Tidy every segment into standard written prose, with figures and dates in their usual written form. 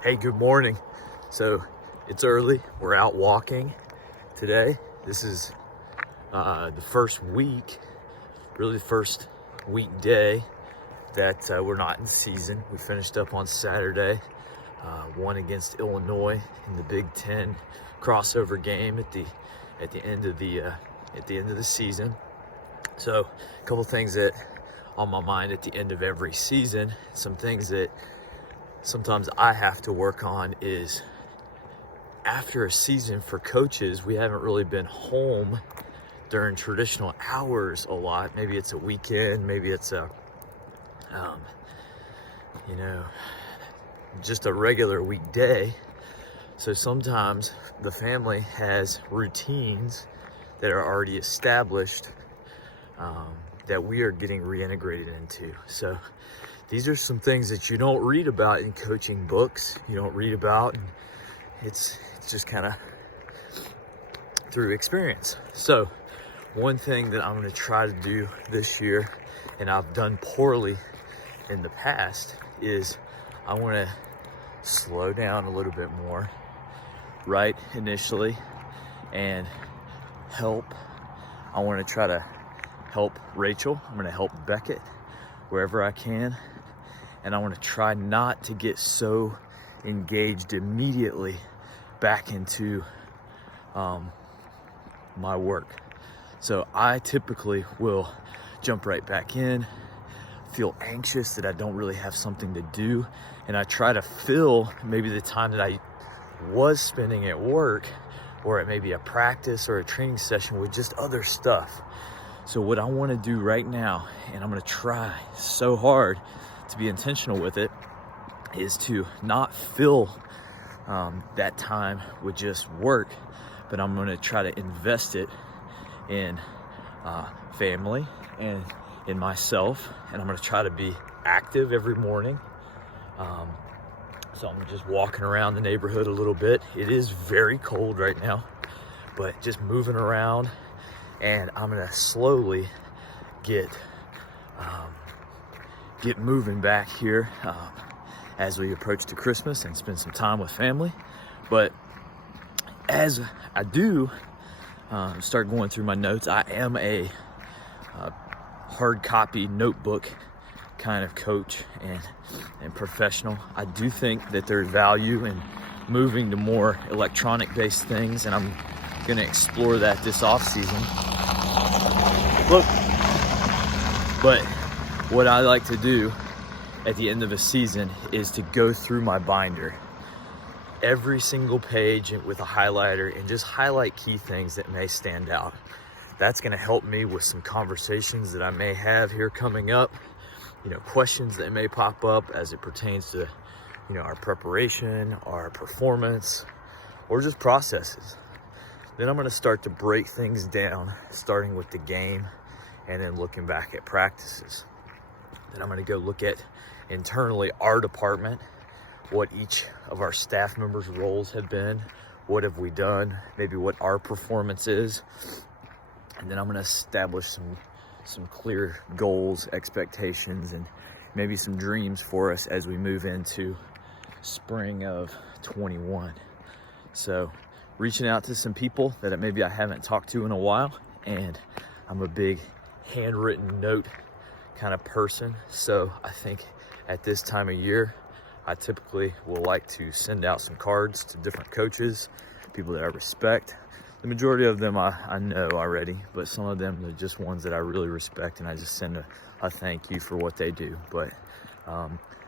Hey, good morning. So it's early. We're out walking today. This is the first week, really the first weekday that we're not in season. We finished up on Saturday, won against Illinois in the Big Ten crossover game at the end of the season. So a couple things that on my mind at the end of every season, some things that sometimes I have to work on is after a season for coaches, we haven't really been home during traditional hours a lot. Maybe it's a weekend, maybe it's a, just a regular weekday. So sometimes the family has routines that are already established that we are getting reintegrated into. So these are some things that you don't read about in coaching books. You don't read about, and it's just kind of through experience. So one thing that I'm going to try to do this year, and I've done poorly in the past, is I want to slow down a little bit more right initially and help. I want to try to help Rachel. I'm going to help Beckett wherever I can. And I want to try not to get so engaged immediately back into my work. So I typically will jump right back in, feel anxious that I don't really have something to do, and I try to fill maybe the time that I was spending at work or at maybe a practice or a training session with just other stuff. So what I want to do right now, and I'm going to try so hard to be intentional with it, is to not fill that time with just work, but I'm going to try to invest it in family and in myself, and I'm going to try to be active every morning. So I'm just walking around the neighborhood a little bit. It is very cold right now, but just moving around, and I'm going to slowly get moving back here as we approach to Christmas and spend some time with family. But as I do start going through my notes, I am a hard copy notebook kind of coach and professional. I do think that there's value in moving to more electronic based things, and I'm going to explore that this off season. Look, but what I like to do at the end of a season is to go through my binder, every single page with a highlighter, and just highlight key things that may stand out. That's going to help me with some conversations that I may have here coming up, questions that may pop up as it pertains to, our preparation, our performance, or just processes. Then I'm going to start to break things down, starting with the game and then looking back at practices. Then I'm going to go look at internally our department, what each of our staff members' roles have been, what have we done, maybe what our performance is. And then I'm going to establish some clear goals, expectations, and maybe some dreams for us as we move into spring of 21. So reaching out to some people that maybe I haven't talked to in a while, and I'm a big handwritten note kind of person. So I think at this time of year, I typically will like to send out some cards to different coaches, people that I respect. The majority of them I know already, but some of them are just ones that I really respect, and I just send a thank you for what they do. But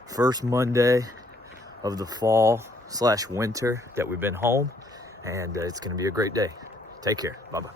first Monday of the fall/winter that we've been home, and it's going to be a great day. Take care. Bye-bye.